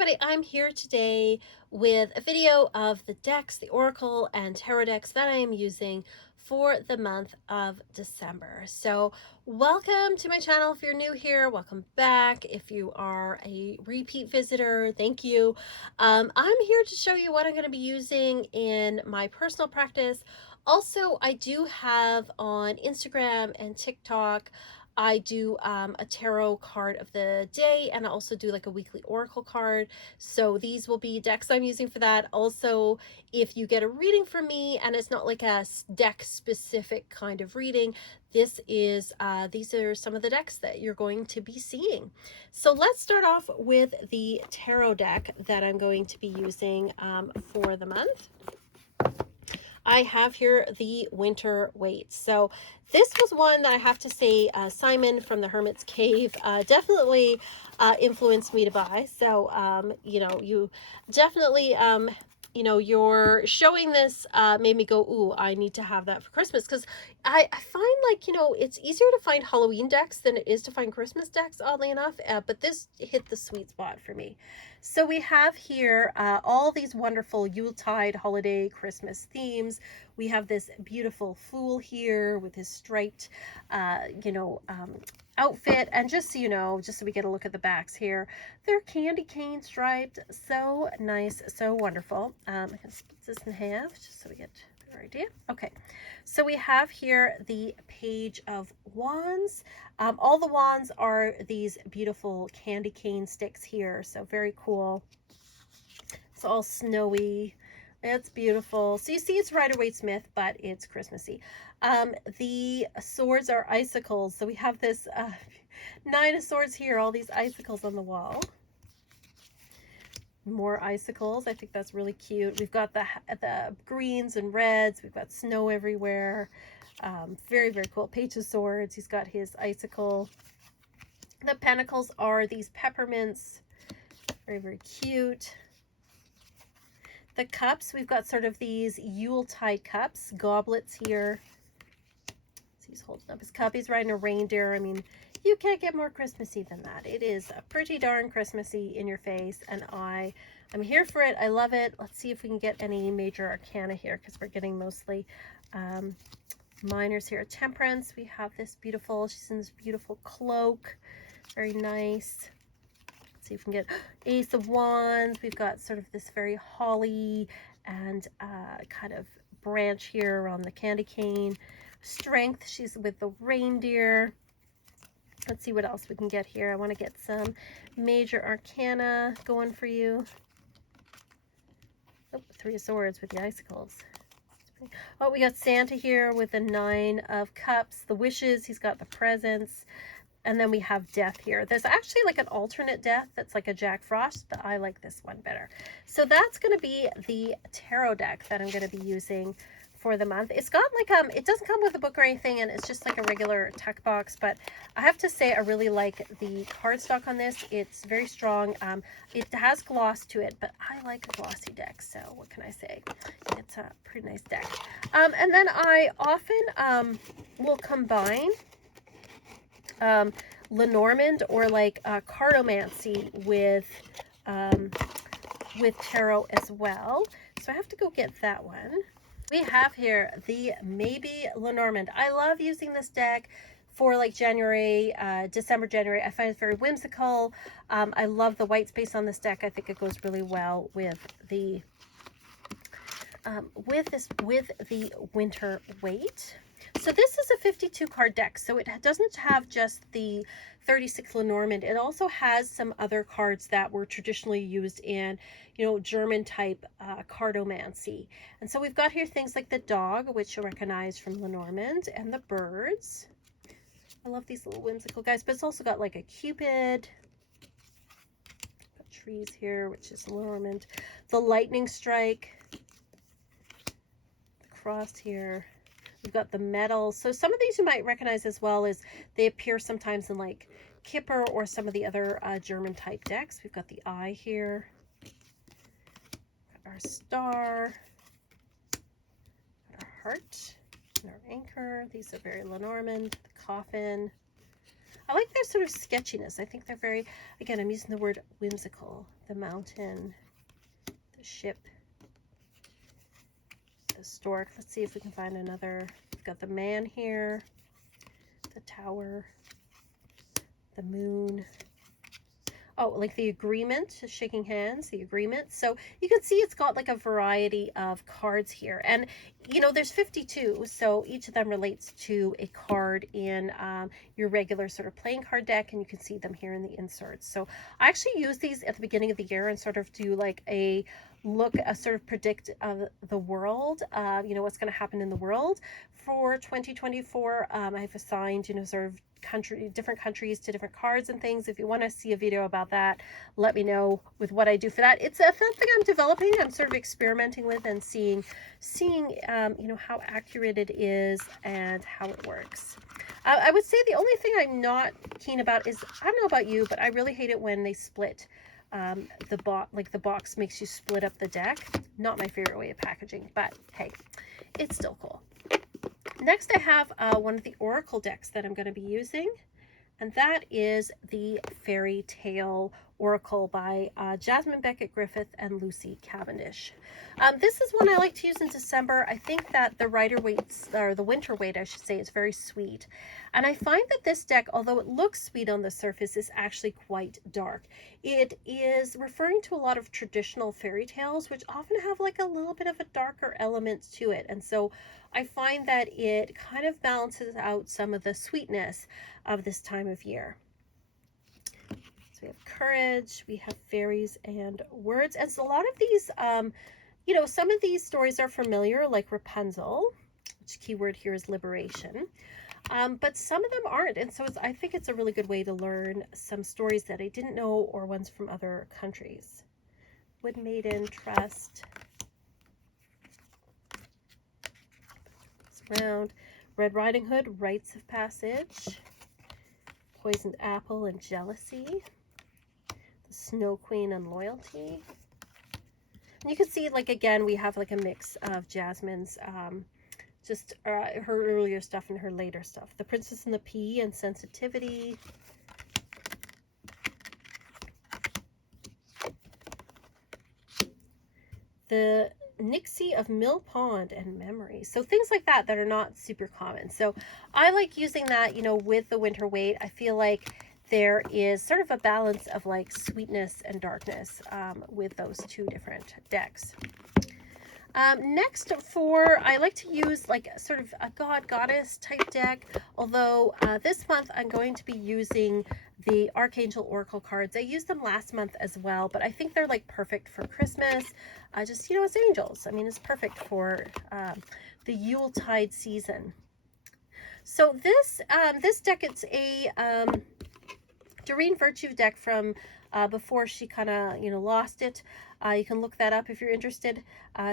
everybody, I'm here today with a video of the decks, the Oracle and Tarot decks that I am using for the month of December. So welcome to my channel. If you're new here, welcome back. If you are a repeat visitor, thank you. I'm here to show you what I'm going to be using in my personal practice. Also, I do have on Instagram and TikTok, I do a tarot card of the day, and I also do like a weekly oracle card. So these will be decks I'm using for that. Also, if you get a reading from me and it's not like a deck specific kind of reading, these are some of the decks that you're going to be seeing. So let's start off with the tarot deck that I'm going to be using for the month. I have here the Winter Waits. So this was one that I have to say Simon from the Hermit's Cave definitely influenced me to buy. So, you definitely, you're showing this made me go, ooh, I need to have that for Christmas. Because I find it's easier to find Halloween decks than it is to find Christmas decks, oddly enough. But this hit the sweet spot for me. So we have here all these wonderful Yuletide, holiday, Christmas themes. We have this beautiful fool here with his striped, outfit. And just so you know, just so we get a look at the backs here, they're candy cane striped. So nice, so wonderful. I can split this in half just so we get a better idea. Okay, so we have here the Page of Wands. All the wands are these beautiful candy cane sticks here, so very cool. It's all snowy. It's beautiful. So you see it's Rider-Waite-Smith, but it's Christmassy. The swords are icicles. So we have this Nine of Swords here, all these icicles on the wall. More icicles. I think that's really cute. We've got the greens and reds. We've got snow everywhere. Very, very cool. Page of Swords. He's got his icicle. The Pentacles are these peppermints. Very, very cute. The cups, we've got sort of these Yuletide cups, goblets here. So he's holding up his cup. He's riding a reindeer. I mean, you can't get more Christmassy than that. It is a pretty darn Christmassy in your face, and I'm here for it. I love it. Let's see if we can get any major arcana here, because we're getting mostly minors here. Temperance, we have this beautiful, she's in this beautiful cloak. Very nice. See if we can get Ace of Wands. We've got sort of this very holly and kind of branch here around the candy cane. Strength, she's with the reindeer. Let's see what else we can get here. I want to get some major arcana going for you. Oh, Three of Swords with the icicles. Oh, we got Santa here with the Nine of Cups. The wishes, he's got the presents. And then we have Death here. There's actually like an alternate Death that's like a Jack Frost, but I like this one better. So that's going to be the tarot deck that I'm going to be using for the month. It's got like, it doesn't come with a book or anything, and it's just like a regular tuck box, but I have to say I really like the cardstock on this. It's very strong. It has gloss to it, but I like a glossy deck, so what can I say? It's a pretty nice deck. And then I often will combine Lenormand or like cartomancy with tarot as well. So I have to go get that one. We have here the Maybe Lenormand. I love using this deck for like January, December, January. I find it very whimsical. I love the white space on this deck. I think it goes really well with the Winter Waite. So this is a 52 card deck, so it doesn't have just the 36 Lenormand. It also has some other cards that were traditionally used in, German type cartomancy. And so we've got here things like the dog, which you'll recognize from Lenormand, and the birds. I love these little whimsical guys, but it's also got like a Cupid. Got trees here, which is Lenormand. The lightning strike. The cross here. We've got the metal. So some of these you might recognize as well, as they appear sometimes in like Kipper or some of the other German type decks. We've got the eye here. Got our star. Got our heart. And our anchor. These are very Lenormand. The coffin. I like their sort of sketchiness. I think they're very, again, I'm using the word whimsical. The mountain, the ship, the stork. Let's see if we can find another. We've got the man here, the tower, the moon. Oh, like the agreement, shaking hands, the agreement. So you can see it's got like a variety of cards here. And, you know, there's 52, so each of them relates to a card in your regular sort of playing card deck, and you can see them here in the inserts. So I actually use these at the beginning of the year and sort of do like a look, a sort of predict of the world, you know, what's going to happen in the world for 2024. I've assigned, you know, sort of different countries to different cards and things. If you want to see a video about that, let me know with what I do for that. It's something I'm developing. I'm sort of experimenting with and seeing you know, how accurate it is and how it works. I would say the only thing I'm not keen about is, I don't know about you, but I really hate it when they split the box makes you split up the deck. Not my favorite way of packaging, but hey, it's still cool. Next, I have one of the Oracle decks that I'm going to be using, and that is the Fairy Tale Oracle by Jasmine Beckett Griffith and Lucy Cavendish. This is one I like to use in December. I think that the winter weight, I should say, is very sweet. And I find that this deck, although it looks sweet on the surface, is actually quite dark. It is referring to a lot of traditional fairy tales, which often have like a little bit of a darker element to it. And so I find that it kind of balances out some of the sweetness of this time of year. So we have courage, we have fairies and words. And so a lot of these, you know, some of these stories are familiar, like Rapunzel, which keyword here is liberation. But some of them aren't. And so I think it's a really good way to learn some stories that I didn't know or ones from other countries. Wood Maiden, Trust. Round. Red Riding Hood, Rites of Passage. Poisoned Apple and Jealousy. The Snow Queen and Loyalty. And you can see, like, again, we have like a mix of Jasmine's her earlier stuff and her later stuff. The Princess and the Pea and Sensitivity. The Nixie of Mill Pond and Memories. So things like that that are not super common. So I like using that, you know, with the winter weight. I feel like there is sort of a balance of like sweetness and darkness with those two different decks. Next, I like to use like sort of a goddess type deck, although this month I'm going to be using the Archangel Oracle cards. I used them last month as well, but I think they're like perfect for Christmas. Just, you know, it's angels. I mean, it's perfect for the Yuletide season. So this deck, it's a Doreen Virtue deck from before she kind of, you know, lost it. You can look that up if you're interested.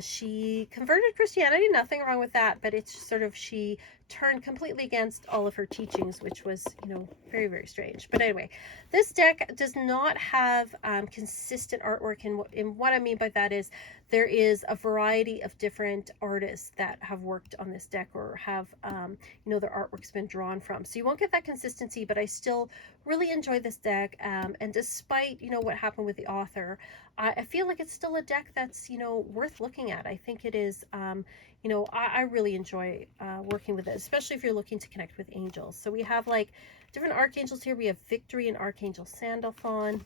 She converted Christianity, nothing wrong with that, but it's sort of, she turned completely against all of her teachings, which was, you know, very, very strange. But anyway, this deck does not have consistent artwork, and what I mean by that is there is a variety of different artists that have worked on this deck or have, you know, their artwork's been drawn from. So you won't get that consistency, but I still really enjoy this deck. And despite, you know, what happened with the author, I feel like it's still a deck that's, you know, worth looking at. I think it is, you know, I really enjoy working with it, especially if you're looking to connect with angels. So we have like different archangels here. We have Victory and Archangel Sandalphon,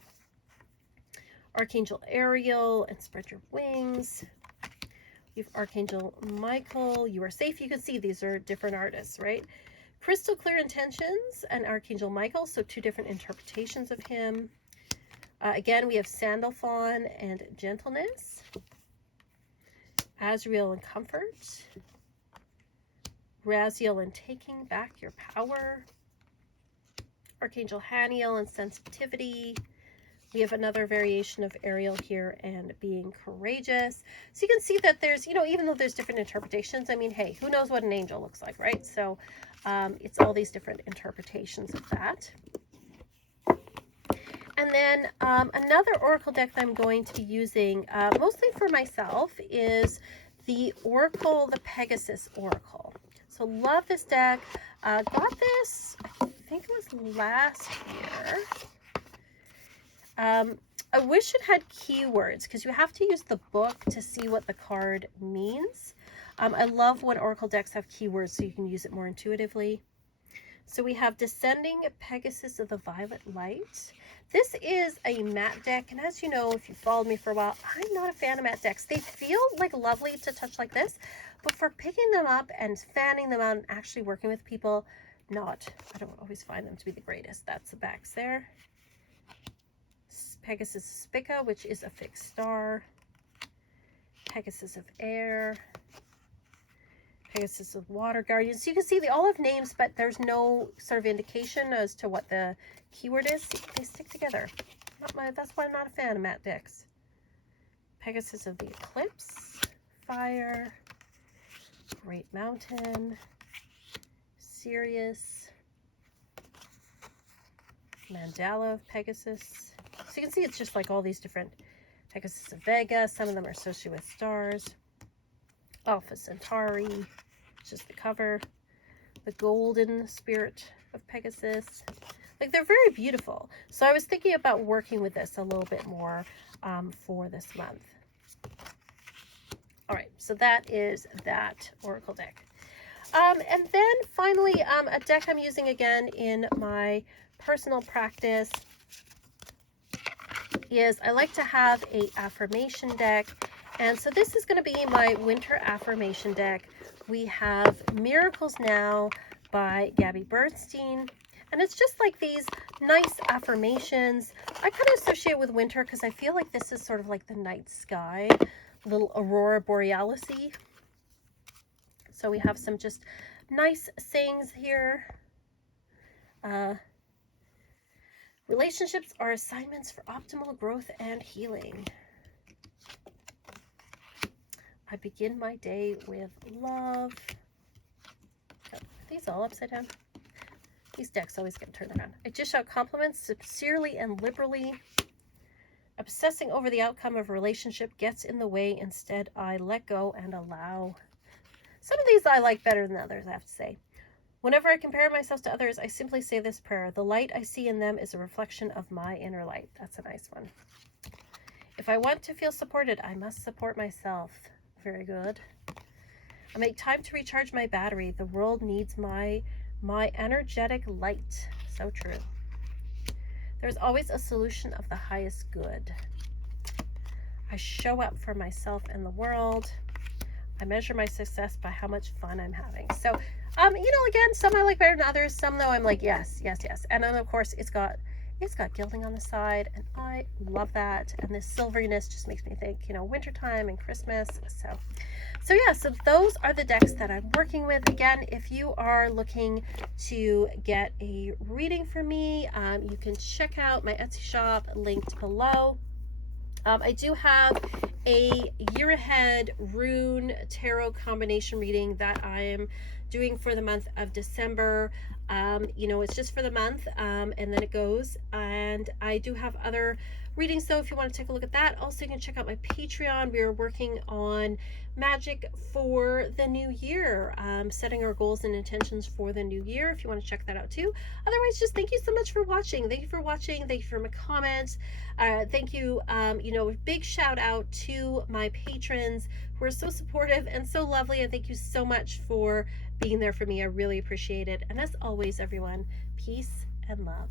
Archangel Ariel and Spread Your Wings. We have Archangel Michael, You Are Safe. You can see these are different artists, right? Crystal Clear Intentions and Archangel Michael, so two different interpretations of him. Again, we have Sandalphon and Gentleness, Azrael and Comfort, Raziel and Taking Back Your Power, Archangel Haniel and Sensitivity. We have another variation of Ariel here and Being Courageous. So you can see that there's, you know, even though there's different interpretations, I mean, hey, who knows what an angel looks like, right? So it's all these different interpretations of that. And then another Oracle deck that I'm going to be using mostly for myself is the Oracle, the Pegasus Oracle. So love this deck. Got this, I think it was last year. I wish it had keywords because you have to use the book to see what the card means. I love when Oracle decks have keywords so you can use it more intuitively. So we have Descending Pegasus of the Violet Light. This is a matte deck, and as you know, if you've followed me for a while, I'm not a fan of matte decks. They feel like lovely to touch like this, but for picking them up and fanning them out and actually working with people, I don't always find them to be the greatest. That's the backs there. Pegasus Spica, which is a fixed star. Pegasus of Air. Pegasus of Water Guardians. So you can see they all have names, but there's no sort of indication as to what the keyword is. See, they stick together. That's why I'm not a fan of matte decks. Pegasus of the Eclipse. Fire. Great Mountain. Sirius. Mandala of Pegasus. So you can see it's just like all these different Pegasus of Vega. Some of them are associated with stars. Alpha Centauri, which is the cover. The Golden Spirit of Pegasus. Like, they're very beautiful. So I was thinking about working with this a little bit more for this month. All right, so that is that Oracle deck. And then finally, a deck I'm using again in my personal practice is I like to have a affirmation deck. And so this is going to be my winter affirmation deck. We have Miracles Now by Gabby Bernstein. And it's just like these nice affirmations. I kind of associate with winter because I feel like this is sort of like the night sky, little aurora borealis-y. So we have some just nice sayings here. Relationships are assignments for optimal growth and healing. I begin my day with love. Oh, are these all upside down? These decks always get turned around. I dish out compliments sincerely and liberally. Obsessing over the outcome of a relationship gets in the way. Instead, I let go and allow. Some of these I like better than others, I have to say. Whenever I compare myself to others, I simply say this prayer. The light I see in them is a reflection of my inner light. That's a nice one. If I want to feel supported, I must support myself. Very good. I make time to recharge my battery. The world needs my energetic light. So true. There's always a solution of the highest good. I show up for myself and the world. I measure my success by how much fun I'm having. So, you know, again, some I like better than others. Some, though, I'm like, yes, yes, yes. And then, of course, it's got gilding on the side, and I love that. And this silveriness just makes me think, you know, wintertime and Christmas. So yeah, so those are the decks that I'm working with. Again, if you are looking to get a reading from me, you can check out my Etsy shop linked below. I do have a year ahead rune tarot combination reading that I am doing for the month of December. You know, it's just for the month, and then it goes. And I do have other readings, so if you want to take a look at that. Also, you can check out my Patreon. We are working on magic for the new year, setting our goals and intentions for the new year, if you want to check that out too. Otherwise, just thank you so much for watching. Thank you for watching. Thank you for my comments. Thank you, you know, big shout out to my patrons who are so supportive and so lovely, and thank you so much for being there for me. I really appreciate it. And as always, everyone, peace and love.